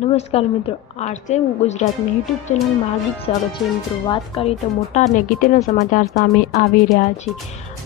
નમસ્કાર મિત્રો, આરસેમ ગુજરાતની યુટ્યુબ ચેનલમાં હાર્દિક સ્વાગત છે. મિત્રો, વાત કરીએ તો મોટા અને અગત્યના સમાચાર સામે આવી રહ્યા છે.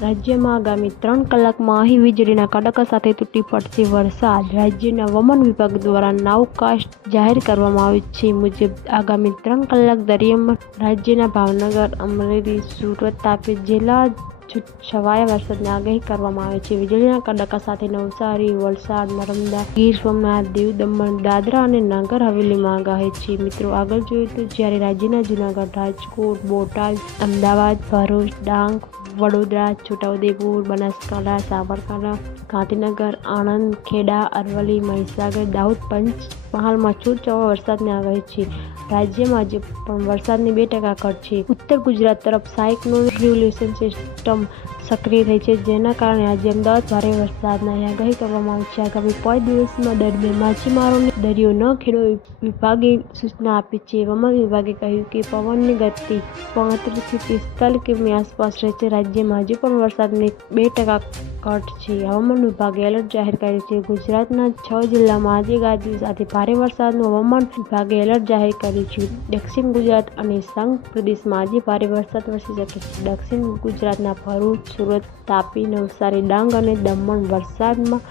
રાજ્યમાં આગામી 3 કલાકમાં અહીં વીજળીના કડાકા સાથે તૂટી પડશે વરસાદ. રાજ્યના હવામાન વિભાગ દ્વારા નાઉકાસ્ટ જાહેર કરવામાં આવ્યું છે. મુજબ આગામી 3 કલાક દરમિયાન રાજ્યના ભાવનગર, અમરેલી, સુરત, તાપી જિલ્લા છૂટાછવાયા વરસાદની આગાહી કરવામાં આવી છે. વીજળીના કડાકા સાથે નવસારી, વલસાડ, નર્મદા, ગીર સોમનાથ, દીવ, દમણ, દાદરા અને નગર હવેલીમાં આગાહી છે. મિત્રો, આગળ જોઈએ તો જ્યારે રાજ્યના જૂનાગઢ, રાજકોટ, બોટાદ, અમદાવાદ, ભરૂચ, ડાંગ, વડોદરા, છોટાઉદેપુર, બનાસકાંઠા, સાબરકાંઠા, ગાંધીનગર, આણંદ, ખેડા, અરવલ્લી, મહીસાગર, દાહોદ, પંચમહાલમાં છૂટાછવાયા વરસાદની આગાહી છે. રાજ્યમાં આજે પણ વરસાદની 2% ઘટ છે. ઉત્તર ગુજરાત તરફ સાયક્લોનિક સર્ક્યુલેશન સિસ્ટમ સક્રિય થઈ છે, જેના કારણે આજે અમદાવાદ ભારે વરસાદની આગાહી કરવામાં આવી છે. આગામી 5 દિવસમાં દરમિયાન માછીમારોને દરિયો ન ખેડવા વિભાગે સૂચના આપી છે. હવામાન વિભાગે કહ્યું કે પવનની ગતિ 35 થી 45 કિમી આસપાસ રહેશે. રાજ્યમાં હજુ પણ વરસાદની 2% ઘટ છે. હવામાન વિભાગે એલર્ટ જાહેર કર્યું છે. ગુજરાતના 6 જિલ્લામાં આજે ગાજવીજ સાથે ભારે વરસાદનું હવામાન વિભાગે એલર્ટ જાહેર કર્યું છે. દક્ષિણ ગુજરાત અને સંઘ પ્રદેશમાં આજે ભારે વરસાદ વરસી શકે છે. દક્ષિણ ગુજરાતના ભરૂચ, સુરત, તાપી, નવસારી, ડાંગ અને દમણ વરસાદમાં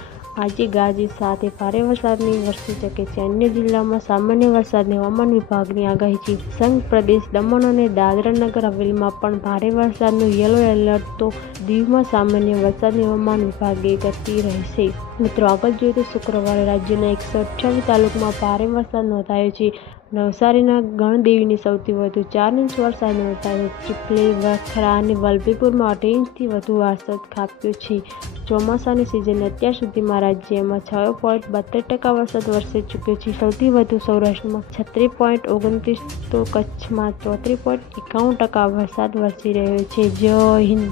આજે ગાજવીજ સાથે ભારે વરસાદની વરસી શકે છે. અન્ય જિલ્લામાં સામાન્ય વરસાદની હવામાન વિભાગની આગાહી છે. સંઘ પ્રદેશ, દમણ અને દાદરા નગર હવેલીમાં પણ ભારે વરસાદનું યલો એલર્ટ તો દીવમાં સામાન્ય વરસાદની હવામાન વિભાગે ગતિ રહેશે. મિત્રો, આગળ જોઈએ તો શુક્રવારે રાજ્યના 128 તાલુકામાં ભારે વરસાદ નોંધાયો છે. નવસારીના ગણદેવીની સૌથી વધુ 4 ઇંચ વરસાદ નોંધાયો. ચીખલી, વખરા અને વલભીપુરમાં 8 ઇંચથી વધુ વરસાદ ખાબક્યો છે. ચોમાસાની સિઝનની અત્યાર સુધીમાં રાજ્યમાં 6.72% વરસાદ વરસી ચૂક્યો છે. સૌથી વધુ સૌરાષ્ટ્રમાં 36.29 તો કચ્છમાં 34.51% વરસાદ વરસી રહ્યો છે. જય હિન્દ.